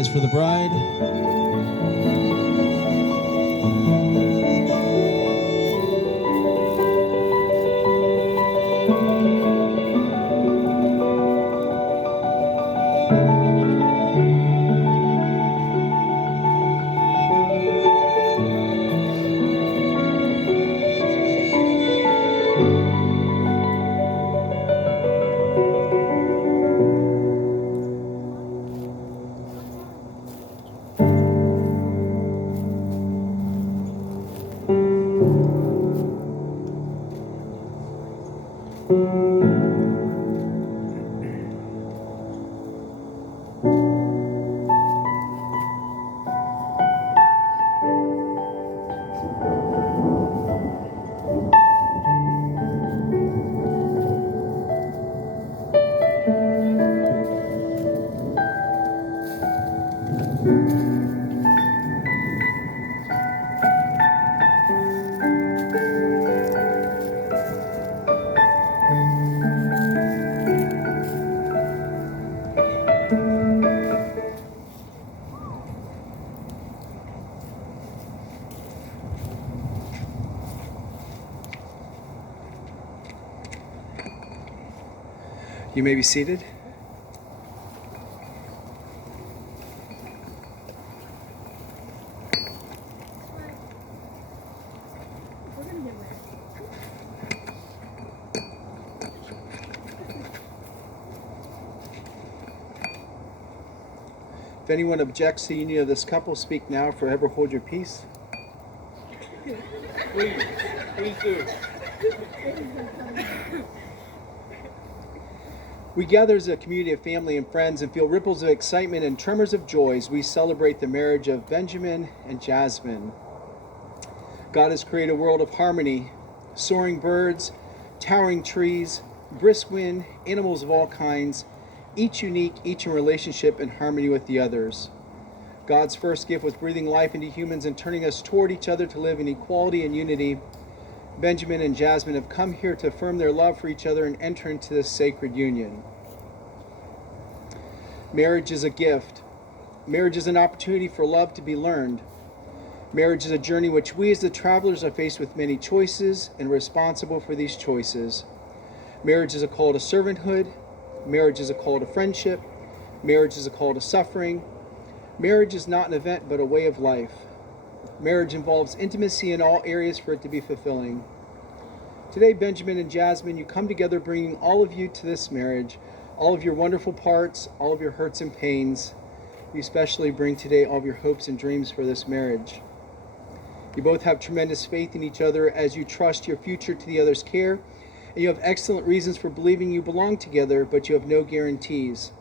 rise for the bride. You may be seated. If anyone objects to the union of this couple, speak now, forever hold your peace. Please do. We gather as a community of family and friends and feel ripples of excitement and tremors of joy as we celebrate the marriage of Benjamin and Jasmine. God has created a world of harmony, soaring birds, towering trees, brisk wind, animals of all kinds, each unique, each in relationship and harmony with the others. God's first gift was breathing life into humans and turning us toward each other to live in equality and unity. Benjamin and Jasmine have come here to affirm their love for each other and enter into this sacred union. Marriage is a gift. Marriage is an opportunity for love to be learned. Marriage is a journey which we as the travelers are faced with many choices and responsible for these choices. Marriage is a call to servanthood. Marriage is a call to friendship. Marriage is a call to suffering. Marriage is not an event but a way of life. Marriage involves intimacy in all areas for it to be fulfilling. Today, Benjamin and Jasmine, you come together bringing all of you to this marriage, all of your wonderful parts, all of your hurts and pains. You especially bring today all of your hopes and dreams for this marriage. You both have tremendous faith in each other as you trust your future to the other's care, and you have excellent reasons for believing you belong together, but you have no guarantees.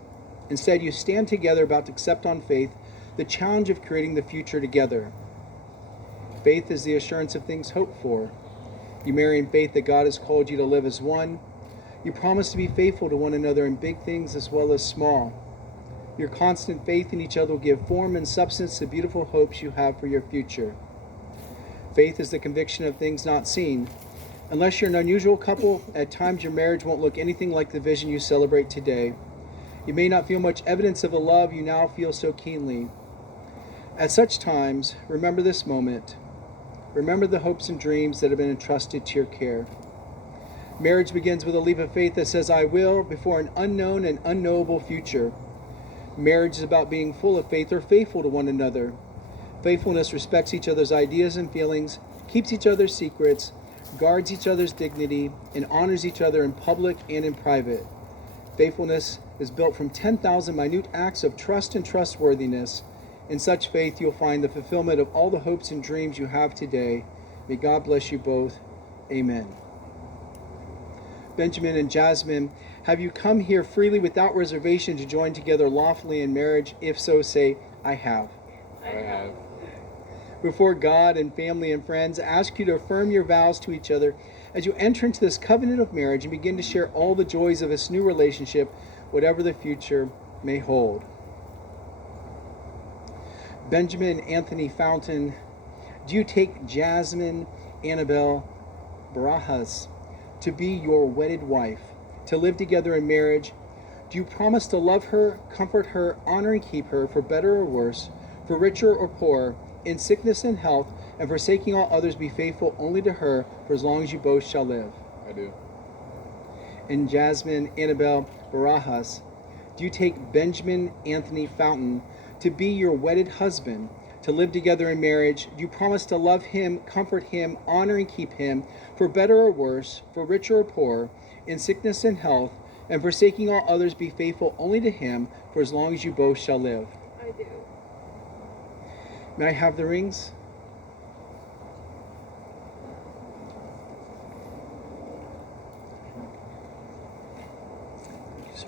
Instead, you stand together about to accept on faith the challenge of creating the future together. Faith is the assurance of things hoped for. You marry in faith that God has called you to live as one. You promise to be faithful to one another in big things as well as small. Your constant faith in each other will give form and substance to beautiful hopes you have for your future. Faith is the conviction of things not seen. Unless you're an unusual couple, at times your marriage won't look anything like the vision you celebrate today. You may not feel much evidence of the love you now feel so keenly. At such times, remember this moment. Remember the hopes and dreams that have been entrusted to your care. Marriage begins with a leap of faith that says, I will, before an unknown and unknowable future. Marriage is about being full of faith or faithful to one another. Faithfulness respects each other's ideas and feelings, keeps each other's secrets, guards each other's dignity, and honors each other in public and in private. Faithfulness is built from 10,000 minute acts of trust and trustworthiness. In such faith, you'll find the fulfillment of all the hopes and dreams you have today. May God bless you both. Amen. Benjamin and Jasmine, have you come here freely without reservation to join together lawfully in marriage? If so, say, I have. I have. Before God and family and friends, ask you to affirm your vows to each other as you enter into this covenant of marriage and begin to share all the joys of this new relationship, whatever the future may hold. Benjamin Anthony Fountain, do you take Jasmine Annabelle Barajas to be your wedded wife, to live together in marriage, Do you promise to love her, comfort her, honor and keep her, for better or worse, for richer or poorer, in sickness and health, and forsaking all others, be faithful only to her, for as long as you both shall live? I do. And Jasmine Annabelle Barajas, do you take Benjamin Anthony Fountain to be your wedded husband, to live together in marriage? Do you promise to love him, comfort him, honor and keep him, for better or worse, for richer or poorer, in sickness and health, and forsaking all others, be faithful only to him, for as long as you both shall live? I do. May I have the rings? Thank you, sir.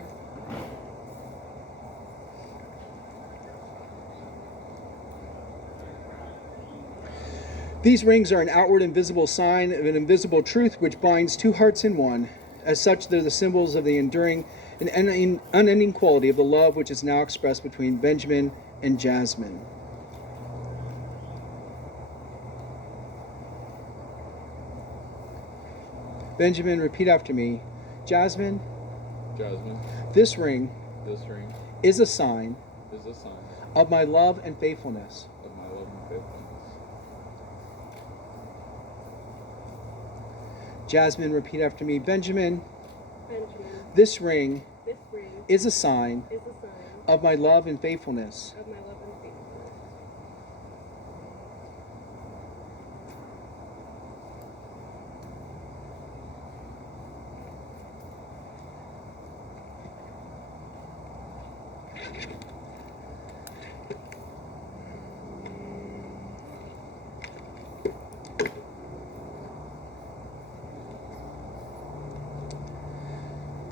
These rings are an outward and visible sign of an invisible truth which binds two hearts in one. As such, they're the symbols of the enduring and unending quality of the love which is now expressed between Benjamin and Jasmine. Benjamin, repeat after me. Jasmine, Jasmine, this ring this ring is a sign is a sign of my love and faithfulness. of my love and faithfulness. Jasmine, repeat after me. Benjamin, Benjamin, this ring this ring is a sign is a sign of my love and faithfulness. of my love and faithfulness.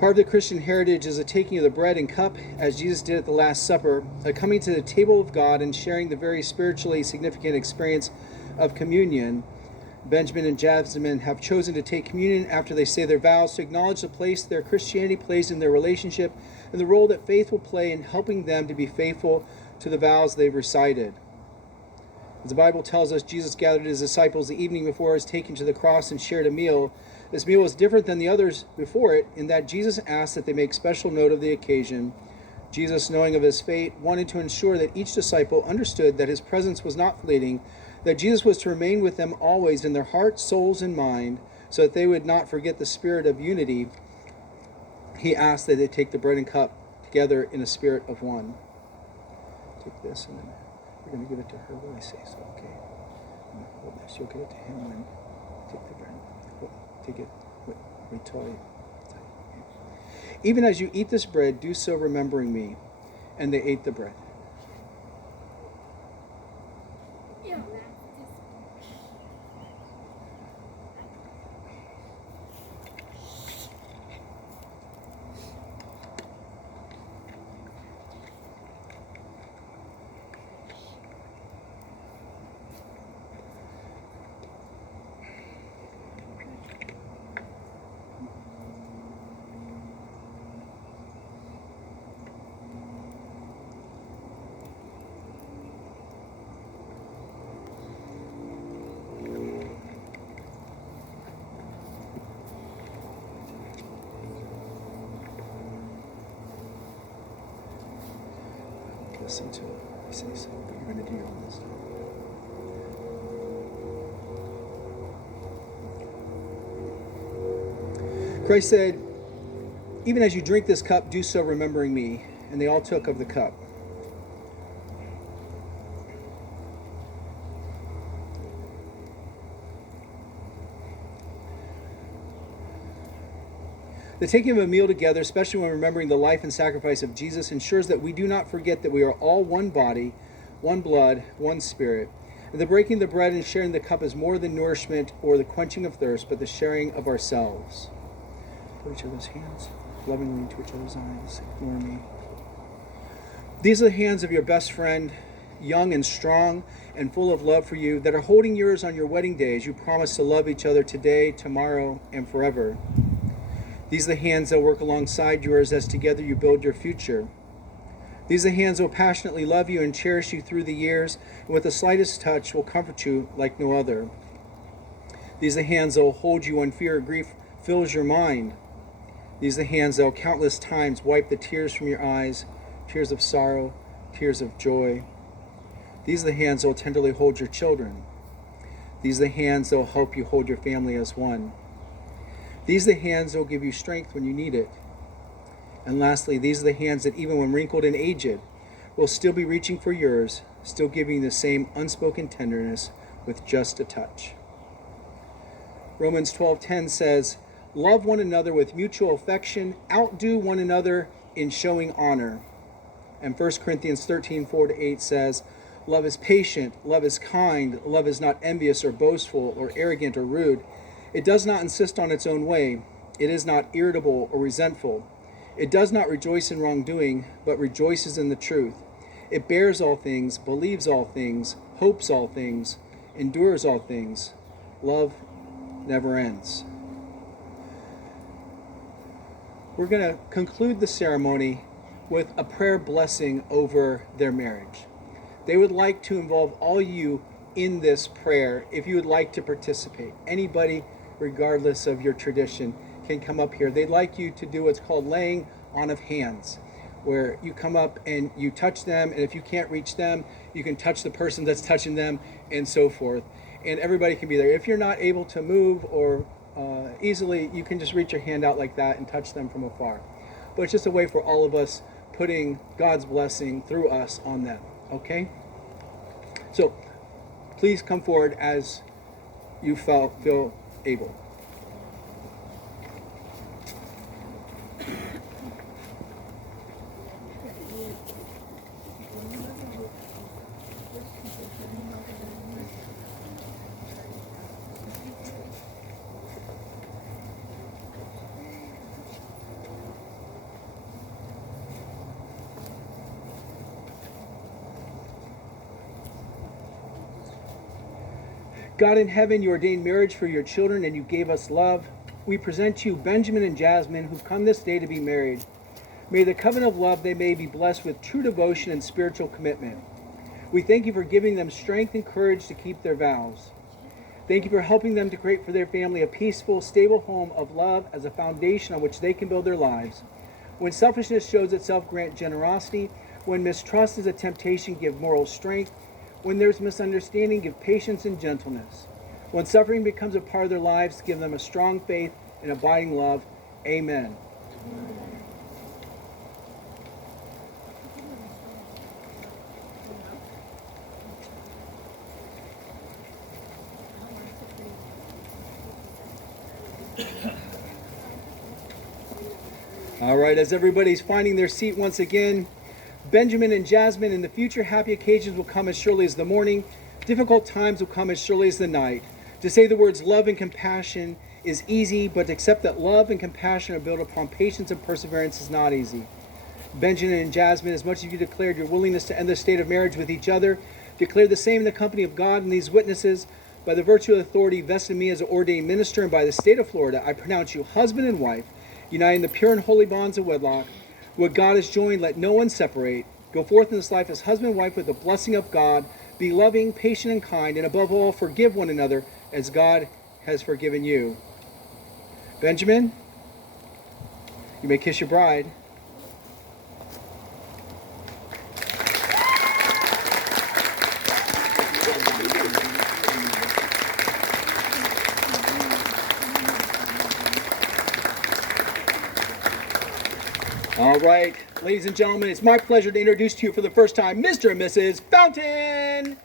Part of the Christian heritage is a taking of the bread and cup, as Jesus did at the Last Supper, a coming to the table of God and sharing the very spiritually significant experience of communion. Benjamin and Jasmine have chosen to take communion after they say their vows to acknowledge the place their Christianity plays in their relationship and the role that faith will play in helping them to be faithful to the vows they've recited. As the Bible tells us, Jesus gathered his disciples the evening before his taking to the cross and shared a meal. This meal was different than the others before it in that Jesus asked that they make special note of the occasion. Jesus, knowing of his fate, wanted to ensure that each disciple understood that his presence was not fleeting, that Jesus was to remain with them always in their hearts, souls, and mind, so that they would not forget the spirit of unity. He asked that they take the bread and cup together in a spirit of one. Take this, and then we're going to give it to her when I say so, okay? Hold this. You'll give it to him when you take the bread. Take it. Wait till I... Even as you eat this bread, do so remembering me. And they ate the bread. Listen to it. I say so, but you're going to do your own this time. Christ said, even as you drink this cup, do so remembering me. And they all took of the cup. The taking of a meal together, especially when remembering the life and sacrifice of Jesus, ensures that we do not forget that we are all one body, one blood, one spirit. And the breaking of the bread and sharing the cup is more than nourishment or the quenching of thirst, but the sharing of ourselves. Put each other's hands lovingly into each other's eyes. Ignore me. These are the hands of your best friend, young and strong and full of love for you, that are holding yours on your wedding day as you promise to love each other today, tomorrow, and forever. These are the hands that work alongside yours as together you build your future. These are the hands that will passionately love you and cherish you through the years, and with the slightest touch will comfort you like no other. These are the hands that will hold you when fear or grief fills your mind. These are the hands that will countless times wipe the tears from your eyes, tears of sorrow, tears of joy. These are the hands that will tenderly hold your children. These are the hands that will help you hold your family as one. These are the hands that will give you strength when you need it. And lastly, these are the hands that even when wrinkled and aged, will still be reaching for yours, still giving you the same unspoken tenderness with just a touch. Romans 12:10 says, love one another with mutual affection, outdo one another in showing honor. And 1 Corinthians 13:4-8 says, love is patient, love is kind, love is not envious or boastful or arrogant or rude. It does not insist on its own way. It is not irritable or resentful. It does not rejoice in wrongdoing, but rejoices in the truth. It bears all things, believes all things, hopes all things, endures all things. Love never ends. We're going to conclude the ceremony with a prayer blessing over their marriage. They would like to involve all you in this prayer if you would like to participate. Anybody, regardless of your tradition, can come up here. They'd like you to do what's called laying on of hands, where you come up and you touch them, and if you can't reach them, you can touch the person that's touching them, and so forth. And everybody can be there. If you're not able to move or easily, you can just reach your hand out like that and touch them from afar. But it's just a way for all of us putting God's blessing through us on them. Okay? So please come forward as you feel able. God in heaven, you ordained marriage for your children and you gave us love. We present to you Benjamin and Jasmine, who've come this day to be married. May the covenant of love they may be blessed with true devotion and spiritual commitment. We thank you for giving them strength and courage to keep their vows. Thank you for helping them to create for their family a peaceful, stable home of love as a foundation on which they can build their lives. When selfishness shows itself, grant generosity. When mistrust is a temptation, give moral strength. When there's misunderstanding, give patience and gentleness. When suffering becomes a part of their lives, give them a strong faith and abiding love. Amen. All right, as everybody's finding their seat once again, Benjamin and Jasmine, in the future, happy occasions will come as surely as the morning. Difficult times will come as surely as the night. To say the words love and compassion is easy, but to accept that love and compassion are built upon patience and perseverance is not easy. Benjamin and Jasmine, as much as you declared your willingness to end the state of marriage with each other, declare the same in the company of God and these witnesses. By the virtue of the authority vested in me as an ordained minister and by the state of Florida, I pronounce you husband and wife, united in the pure and holy bonds of wedlock. What God has joined, let no one separate. Go forth in this life as husband and wife with the blessing of God. Be loving, patient, and kind, and above all, forgive one another as God has forgiven you. Benjamin, you may kiss your bride. All right, ladies and gentlemen, it's my pleasure to introduce to you for the first time Mr. and Mrs. Fountain.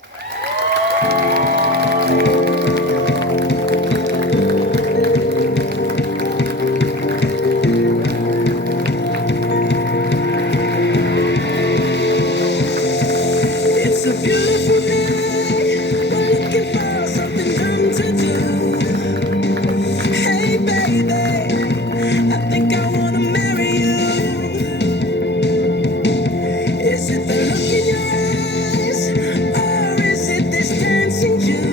It's a beautiful day. We're looking for something fun to do. Hey, baby, I think I wanna marry you. Is it the look in your eyes, or is it this dancing juice?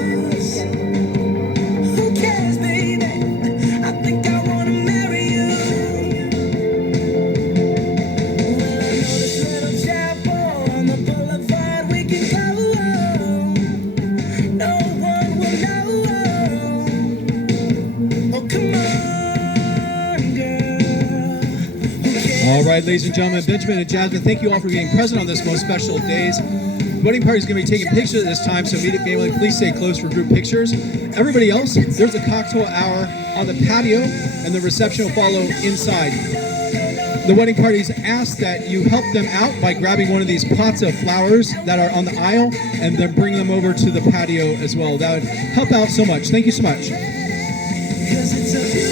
All right, ladies and gentlemen, Benjamin and Jasmine, thank you all for being present on this most special of days. Wedding party is going to be taking pictures at this time, so immediate family, please stay close for group pictures. Everybody else, there's a cocktail hour on the patio, and the reception will follow inside. The wedding parties ask that you help them out by grabbing one of these pots of flowers that are on the aisle, and then bring them over to the patio as well. That would help out so much. Thank you so much. 'Cause it's a